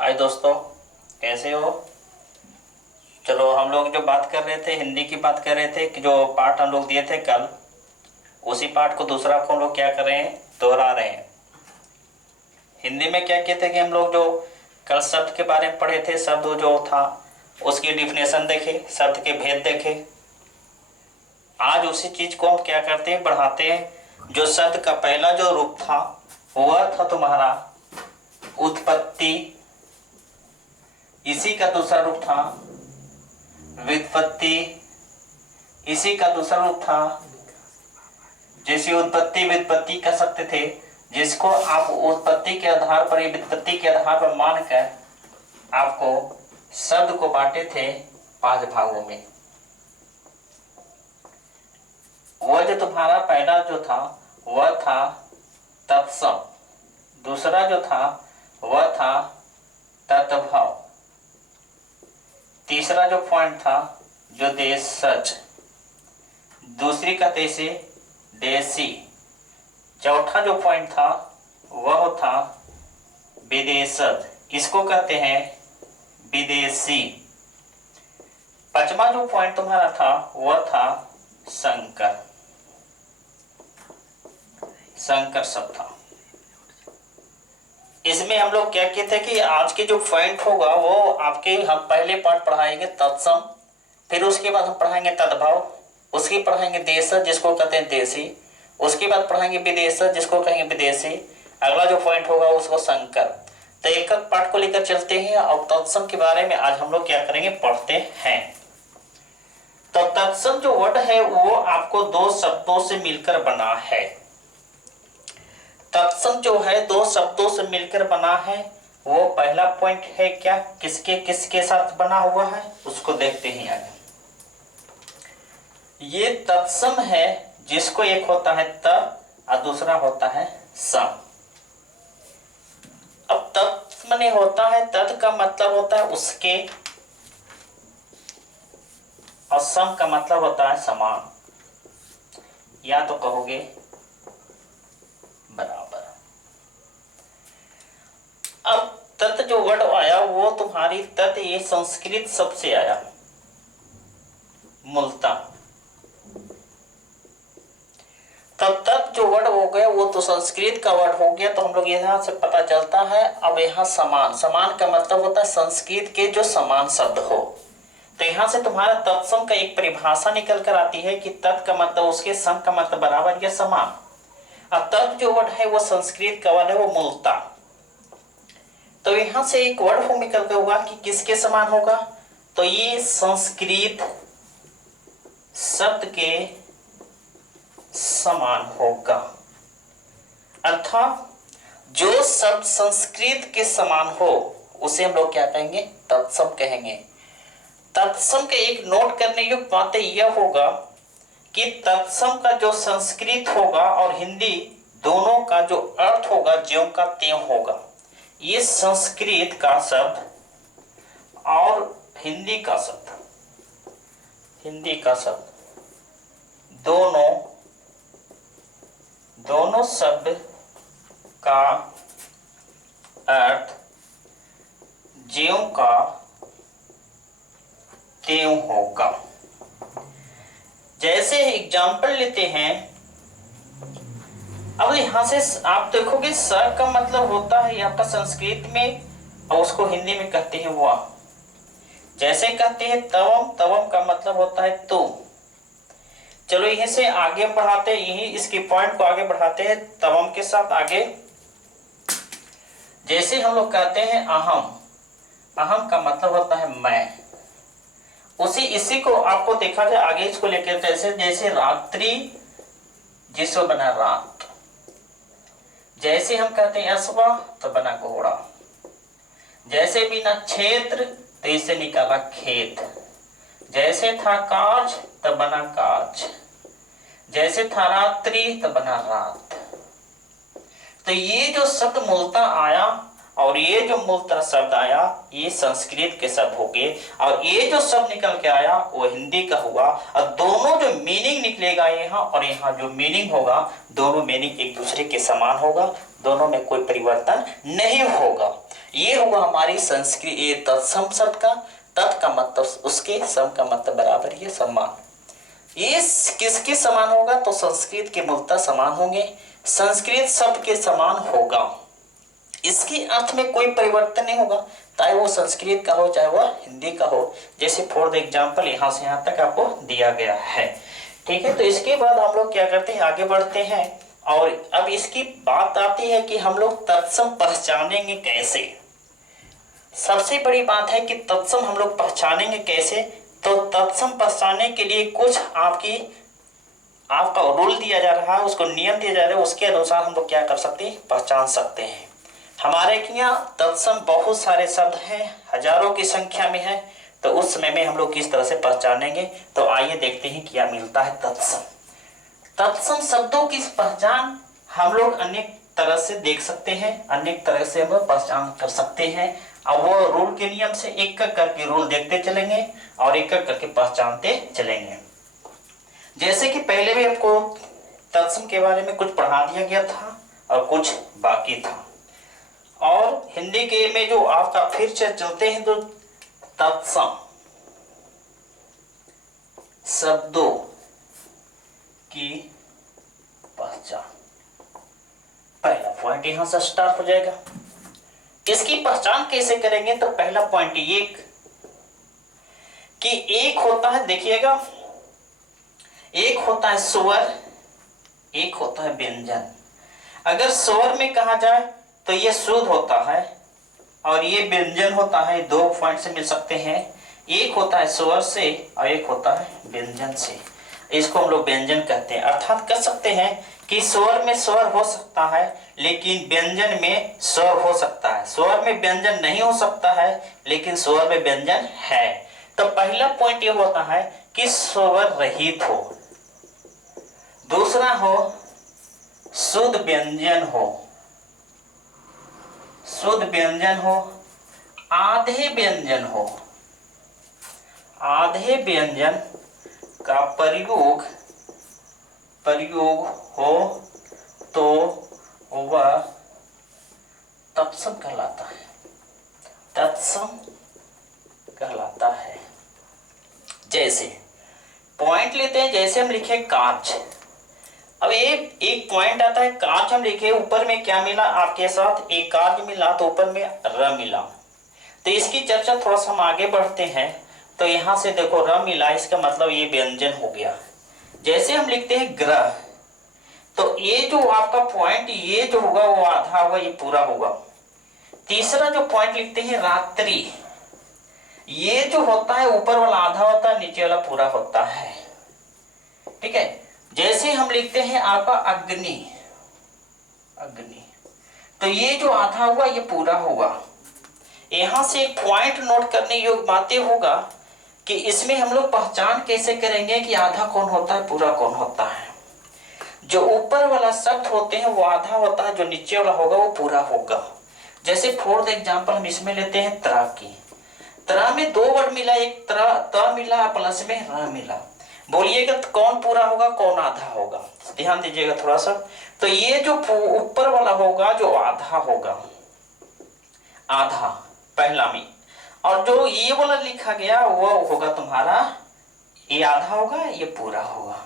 हाय दोस्तों, कैसे हो। चलो, हम लोग जो बात कर रहे थे, हिंदी की बात कर रहे थे कि जो पाठ हम लोग दिए थे कल, उसी पाठ को दूसरा को हम लोग क्या कर रहे हैं, दोहरा रहे हैं। हिंदी में क्या कहते हैं कि हम लोग जो कल शब्द के बारे में पढ़े थे, शब्द जो था उसकी डिफिनेशन देखे, शब्द के भेद देखे। आज उसी चीज को हम क्या करते हैं, बढ़ाते हैं। जो शब्द का पहला जो रूप था वह था तुम्हारा उत्पत्ति, इसी का दूसरा रूप था व्युत्पत्ति, इसी का दूसरा रूप था, जैसे उत्पत्ति व्युत्पत्ति कर सकते थे, जिसको आप उत्पत्ति के आधार पर, व्युत्पत्ति के आधार पर मानकर आपको शब्द को बांटे थे 5 भागों में। वह जो तुम्हारा पहला जो था वह था तत्सम, दूसरा जो था वह था तत्भव, तीसरा जो पॉइंट था जो देशज, दूसरी का देशी देसी, चौथा जो पॉइंट था वह था विदेशज, इसको कहते हैं विदेशी। पांचवा जो पॉइंट तुम्हारा था वह था संकर, संकर शब्द था। इसमें हम लोग क्या कहते हैं कि आज के जो पॉइंट होगा वो आपके, हम पहले पार्ट पढ़ाएंगे तत्सम, फिर उसके बाद हम पढ़ाएंगे तद्भव, उसके पढ़ाएंगे देशज जिसको कहते हैं देसी, उसके बाद पढ़ाएंगे विदेशज जिसको कहेंगे विदेशी, अगला जो पॉइंट होगा उसको संकर। तो एक एक पार्ट को लेकर चलते हैं और तत्सम के बारे में आज हम लोग क्या करेंगे, पढ़ते हैं। तो तत्सम जो वर्ड है वो आपको 2 शब्दों से मिलकर बना है। तत्सम जो है 2 शब्दों से मिलकर बना है। वो पहला पॉइंट है क्या, किसके किसके साथ बना हुआ है, उसको देखते हैं आगे। ये तत्सम है जिसको एक होता है त और दूसरा होता है सम। अब तत् माने होता है, तत् का मतलब होता है उसके, और सम का मतलब होता है समान, या तो कहोगे बराबर। अब तत् जो वर्ड आया वो तुम्हारी तत्, ये संस्कृत शब्द से आया मूलतः। तब तक जो वर्ड हो गया वो तो संस्कृत का वर्ड हो गया, तो हम लोग यहाँ से पता चलता है। अब यहाँ समान, समान का मतलब होता है संस्कृत के जो समान शब्द हो। तो यहाँ से तुम्हारा तत्सम का एक परिभाषा निकल कर आती है कि तत् का मतलब उसके, सम का मतलब बराबर या समान। अब तत् जो वर्ड है वो संस्कृत का वर्ड है, वो मूलता। तो यहाँ से एक वर्ड हो निकल कर होगा कि किसके समान होगा, तो ये संस्कृत शब्द के समान होगा। अर्थात जो शब्द संस्कृत के समान हो उसे हम लोग क्या कहेंगे, तत्सम कहेंगे। तत्सम के एक नोट करने योग्य बात यह होगा कि तत्सम का जो संस्कृत होगा और हिंदी दोनों का जो अर्थ होगा ज्यों का त्यों होगा। ये संस्कृत का शब्द और हिंदी का शब्द, हिंदी का शब्द दोनों शब्द का अर्थ ज्यों का त्यों होगा। जैसे एग्जाम्पल लेते हैं, अब यहां से आप देखोगे स का मतलब होता है आपका संस्कृत में, और उसको हिंदी में कहते हैं वह। जैसे कहते हैं तवम, तवम का मतलब होता है तुम। चलो यहीं से आगे बढ़ाते, यही इसके पॉइंट को आगे बढ़ाते हैं तवम के साथ आगे। जैसे हम लोग कहते हैं अहम, अहम का मतलब होता है मैं। इसी को आपको देखा जाए आगे, इसको लेकर जैसे जैसे रात्रि जिसको बना रात, जैसे हम कहते हैं अश्व तो बना घोड़ा, जैसे बिना क्षेत्र तो इसे निकाला खेत, जैसे था काज तो बना काज, जैसे था रात्रि तो बना रात। तो ये जो शब्द मूलतः आया और ये जो मूलतः शब्द आया ये संस्कृत के शब्द हो गए, और ये जो शब्द निकल के आया वो हिंदी का हुआ। और दोनों जो मीनिंग निकलेगा यहाँ और यहाँ जो मीनिंग होगा, दोनों मीनिंग एक दूसरे के समान होगा, दोनों में कोई परिवर्तन नहीं होगा। ये होगा हमारी संस्कृत ये तत्सम शब्द का। तत् का मतलब उसके, सम का मतलब बराबर, ये समान। ये किसके समान होगा? तो संस्कृत के मूलतः समान होंगे, संस्कृत शब्द के समान होगा। इसके अर्थ में कोई परिवर्तन नहीं होगा, चाहे वो संस्कृत का हो चाहे वह हिंदी का हो। जैसे फॉर द एग्जाम्पल यहाँ से यहाँ तक आपको दिया गया है। ठीक है, तो इसके बाद हम लोग क्या करते हैं, आगे बढ़ते हैं। और अब इसकी बात आती है कि हम लोग तत्सम पहचानेंगे कैसे। सबसे बड़ी बात है कि तत्सम हम लोग पहचानेंगे कैसे। तो तत्सम पहचानने के लिए कुछ आपका रूल दिया जा रहा है, उसको नियम दिया जा रहा है, उसके अनुसार हम लोग क्या कर सकते हैं, पहचान सकते हैं। हमारे यहाँ तत्सम बहुत सारे शब्द हैं, हजारों की संख्या में है, तो उस समय में हम लोग किस तरह से पहचानेंगे। तो आइए देखते हैं क्या मिलता है तत्सम। तत्सम शब्दों की पहचान हम लोग अनेक तरह से देख सकते हैं, अनेक तरह से हम पहचान कर सकते हैं। और वो रूल के नियम से एक एक करके रूल देखते चलेंगे और एक एक करके पहचानते चलेंगे। जैसे कि पहले भी आपको तत्सम के बारे में कुछ पढ़ा दिया गया था और कुछ बाकी था। और हिंदी के में जो आपका फिर से चलते हैं, तो तत्सम शब्दों की पहचान, पहला पॉइंट यहां से स्टार्ट हो जाएगा। इसकी पहचान कैसे करेंगे? तो पहला पॉइंट ये कि एक होता है, देखिएगा, एक होता है स्वर, एक होता है व्यंजन। अगर स्वर में कहा जाए तो ये शुद्ध होता है और ये व्यंजन होता है। दो पॉइंट से मिल सकते हैं, एक होता है स्वर से और एक होता है व्यंजन से। इसको हम लोग व्यंजन कहते हैं। अर्थात कह सकते हैं कि स्वर में स्वर हो सकता है लेकिन व्यंजन में स्वर हो सकता है, स्वर में व्यंजन नहीं हो सकता है लेकिन स्वर में व्यंजन है। तो पहला पॉइंट ये होता है कि स्वर रहित हो, दूसरा हो शुद्ध व्यंजन हो, शुद्ध व्यंजन हो, आधे व्यंजन हो, आधे व्यंजन का प्रयोग हो तो वह तत्सम कहलाता है, तत्सम कहलाता है। जैसे पॉइंट लेते हैं, जैसे हम लिखे कांच। अब एक पॉइंट आता है, कांच हम लिखे, ऊपर में क्या मिला आपके साथ, एक कांच मिला तो ऊपर में र मिला। तो इसकी चर्चा थोड़ा सा हम आगे बढ़ते हैं। तो यहां से देखो र मिला, इसका मतलब ये व्यंजन हो गया। जैसे हम लिखते हैं ग्रह, तो ये जो आपका पॉइंट ये जो होगा वो आधा होगा, ये पूरा होगा। तीसरा जो पॉइंट लिखते हैं रात्रि, ये जो होता है ऊपर वाला आधा होता है, नीचे वाला पूरा होता है। ठीक है, जैसे हम लिखते हैं आपका अग्नि, अग्नि, तो ये जो आधा हुआ ये पूरा होगा। यहां से एक पॉइंट नोट करने योग्य बातें होगा कि इसमें हम लोग पहचान कैसे करेंगे कि आधा कौन होता है पूरा कौन होता है। जो ऊपर वाला शब्द होते हैं वो आधा होता है, जो नीचे वाला होगा वो पूरा होगा। जैसे फॉर द एग्जांपल हम इसमें लेते हैं त्रा की, त्रा में दो वर्ड मिला, एक त्रा त मिला प्लस में र मिला। बोलिएगा तो कौन पूरा होगा कौन आधा होगा, ध्यान दीजिएगा थोड़ा सा। तो ये जो ऊपर वाला होगा जो आधा होगा, आधा पहला में, और जो ये वाला लिखा गया वो होगा तुम्हारा, ये आधा होगा ये पूरा होगा।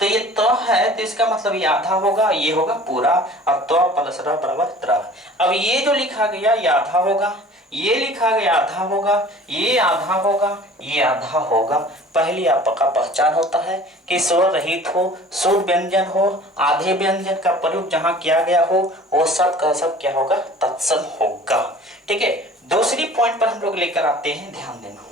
तो ये त है तो इसका मतलब ये आधा होगा ये होगा पूरा, और त प्लस र बराबर त्र। अब ये जो लिखा गया ये आधा होगा, ये लिखा गया आधा होगा, ये आधा होगा, ये आधा होगा। पहली आपका पहचान होता है कि स्वर रहित हो, शुद्ध व्यंजन हो, आधे व्यंजन का प्रयोग जहां किया गया हो वो सब का सब क्या होगा, तत्सम होगा। ठीक है, दूसरी पॉइंट पर हम लोग लेकर आते हैं, ध्यान देना।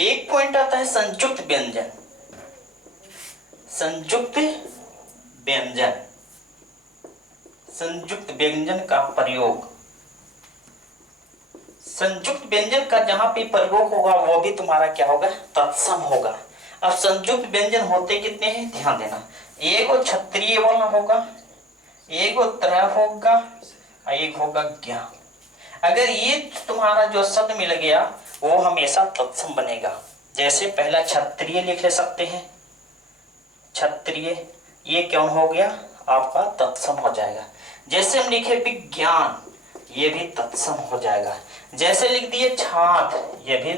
एक पॉइंट आता है संयुक्त व्यंजन, संयुक्त व्यंजन, संयुक्त व्यंजन का प्रयोग, संयुक्त व्यंजन का जहां पे प्रयोग होगा वो भी तुम्हारा क्या होगा, तत्सम होगा। अब संयुक्त व्यंजन होते कितने हैं, ध्यान देना। एक क्षत्रिय वाला होगा, एक त्र होगा और एक होगा ज्ञ। अगर ये तुम्हारा जो शब्द मिल गया वो हमेशा तत्सम बनेगा। जैसे पहला क्षत्रिय लिख ले सकते हैं, क्षत्रिय, ये क्यों हो गया आपका तत्सम हो जाएगा। जैसे हम लिखे विज्ञान, ये भी तत्सम हो जाएगा। जैसे लिख दिए छात्र, ये भी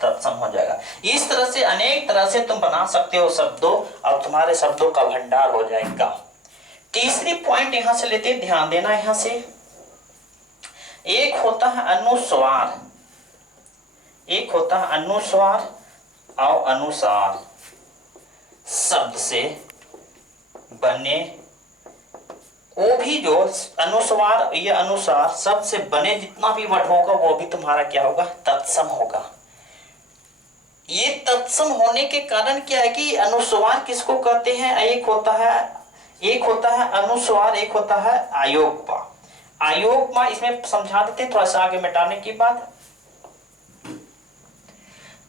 तत्सम हो जाएगा। इस तरह से अनेक तरह से तुम बना सकते हो शब्दों, और तुम्हारे शब्दों का भंडार हो जाएगा। तीसरी पॉइंट यहां से लेते हैं, ध्यान देना यहां से। एक होता है अनुस्वार, एक होता है अनुस्वार और अनुसार। शब्द से बने, वो भी जो अनुस्वार या अनुसार शब्द से बने जितना भी वर्ड होगा वो भी तुम्हारा क्या होगा, तत्सम होगा। ये तत्सम होने के कारण क्या है कि अनुस्वार किसको कहते हैं, एक होता है अनुस्वार, एक होता है अयोग्मा। अयोग्मा इसमें समझा देते हैं थोड़ा सा आगे मिटाने की बात।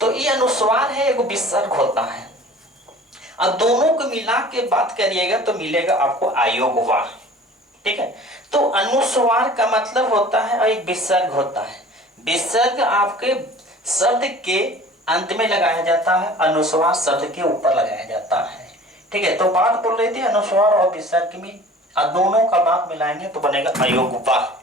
तो ये अनुस्वार है, एक विसर्ग होता है, और दोनों को मिला के बात करिएगा तो मिलेगा आपको अयोगवार। ठीक है, तो अनुस्वार का मतलब होता है और एक विसर्ग होता है। विसर्ग आपके शब्द के अंत में लगाया जाता है, अनुस्वार शब्द के ऊपर लगाया जाता है। ठीक है, तो बात बोल रही थी अनुस्वार और विसर्ग में, और दोनों का बात मिलाएंगे तो बनेगा अयोगवार।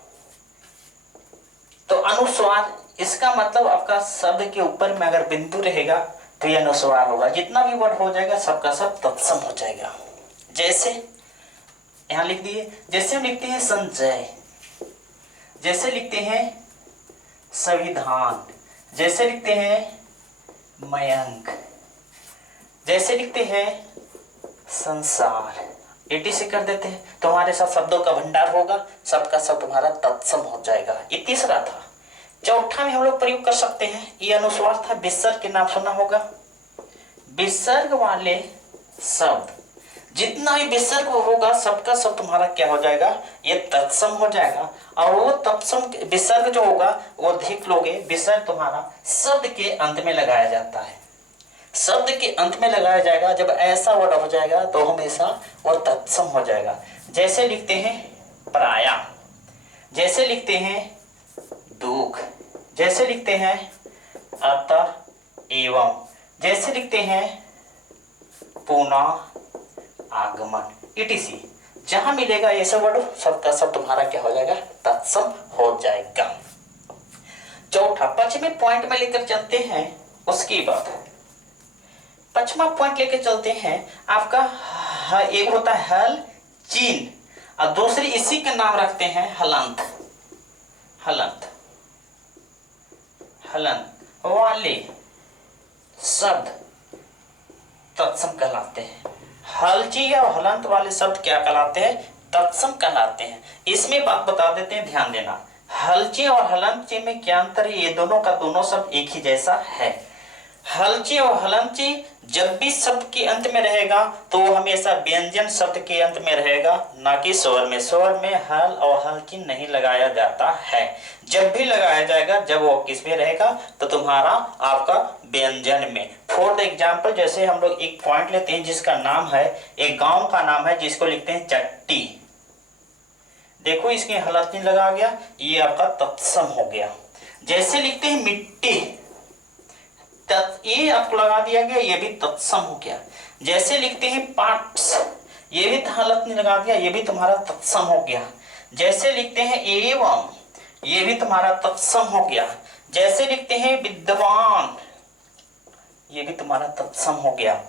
तो अनुस्वार, इसका मतलब आपका शब्द के ऊपर में अगर बिंदु रहेगा तो यह अनुस्वार होगा। जितना भी वर्ड हो जाएगा सबका सब तत्सम हो जाएगा। जैसे यहां लिख दिए, जैसे हम लिखते हैं संजय, जैसे लिखते हैं संविधान, जैसे लिखते हैं मयंक, जैसे लिखते हैं संसार, इटी से कर देते हैं तो हमारे साथ शब्दों का भंडार होगा, सबका सब तुम्हारा तत्सम हो जाएगा। ये तीसरा था। चौथा में हम लोग प्रयोग कर सकते हैं, ये अनुस्वार था, विसर्ग के नाम सुना होगा। विसर्ग वाले शब्द, जितना भी विसर्ग होगा सबका सब तुम्हारा क्या हो जाएगा, ये तत्सम हो जाएगा। और वो तत्सम विसर्ग जो होगा वो देख लोगे, विसर्ग तुम्हारा शब्द के अंत में लगाया जाता है, शब्द के अंत में लगाया जाएगा। जब ऐसा वर्ड हो जाएगा तो हमेशा वो तत्सम हो जाएगा। जैसे लिखते हैं पराया, जैसे लिखते हैं दुख, जैसे लिखते हैं अतः एवं, जैसे लिखते हैं पुनः आगमन, इटीसी। जहां मिलेगा ये सब वर्ड सबका सब तुम्हारा क्या हो जाएगा, तत्सम हो जाएगा। चौथा, पश्चिमी पॉइंट में लेकर चलते हैं, उसकी बात पश्चिमा पॉइंट लेकर चलते हैं। आपका एक होता है हल चीन, और दूसरी इसी का नाम रखते हैं हलंत, हलंत, हलंत वाले शब्द तत्सम कहलाते हैं। हलची और हलंत वाले शब्द क्या कहलाते हैं, तत्सम कहलाते हैं। इसमें बात बता देते हैं, ध्यान देना। हलची और हलंची में क्या अंतर है, ये दोनों का दोनों शब्द एक ही जैसा है। हलची और हलंची जब भी शब्द के अंत में रहेगा तो वो हमेशा व्यंजन शब्द के अंत में रहेगा, ना कि स्वर में। स्वर में हल और हलची नहीं लगाया जाता है। जब भी लगाया जाएगा जब वो किस में रहेगा, तो तुम्हारा आपका व्यंजन में। फॉर द एग्जाम्पल, जैसे हम लोग एक पॉइंट लेते हैं जिसका नाम है, एक गांव का नाम है जिसको लिखते हैं चट्टी। देखो इसके हलंती लगा गया, ये आपका तत्सम हो गया। जैसे लिखते हैं मिट्टी, ये आपको लगा दिया गया, ये भी तत्सम हो गया। जैसे लिखते हैं पार्ट्स, ये भी हलत नहीं लगा दिया, ये भी तुम्हारा तत्सम हो गया। जैसे लिखते हैं एवं, ये भी तुम्हारा तत्सम हो गया। जैसे लिखते हैं विद्वान, ये भी तुम्हारा तत्सम हो गया।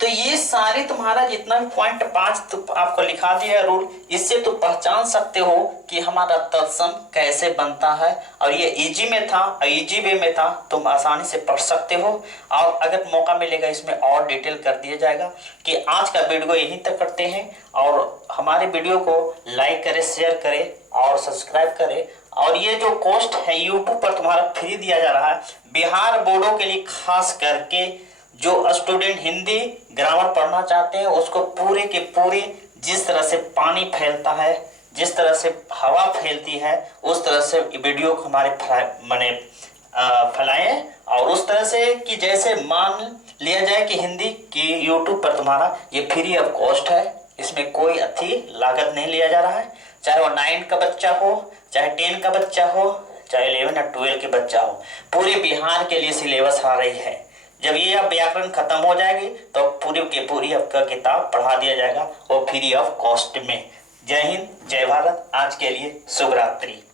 तो ये सारे तुम्हारा जितना भी पॉइंट 5 तो आपको लिखा दिया है रूल, इससे तो पहचान सकते हो कि हमारा तत्सम कैसे बनता है। और ये इजी में था, इजी वे में था, तुम आसानी से पढ़ सकते हो। और अगर मौका मिलेगा इसमें और डिटेल कर दिया जाएगा। कि आज का वीडियो यहीं तक करते हैं, और हमारे वीडियो को लाइक करें, शेयर करें और सब्सक्राइब करें। और ये जो कोर्स है यूट्यूब पर तुम्हारा फ्री दिया जा रहा है, बिहार बोर्डों के लिए खास करके। जो स्टूडेंट हिंदी ग्रामर पढ़ना चाहते हैं उसको पूरे के पूरे, जिस तरह से पानी फैलता है, जिस तरह से हवा फैलती है, उस तरह से वीडियो को हमारे फैलाएं। और उस तरह से कि जैसे मान लिया जाए कि हिंदी की यूट्यूब पर तुम्हारा ये फ्री ऑफ कॉस्ट है, इसमें कोई अच्छी लागत नहीं लिया जा रहा है। चाहे वो 9 का बच्चा हो, चाहे 10 का बच्चा हो, चाहे 11 या 12 के बच्चा हो, पूरे बिहार के लिए सिलेबस आ रही है। जब ये अब व्याकरण खत्म हो जाएगी तो पूरी की पूरी आपका किताब पढ़ा दिया जाएगा, और फ्री ऑफ कॉस्ट में। जय हिंद, जय भारत। आज के लिए शुभ रात्रि।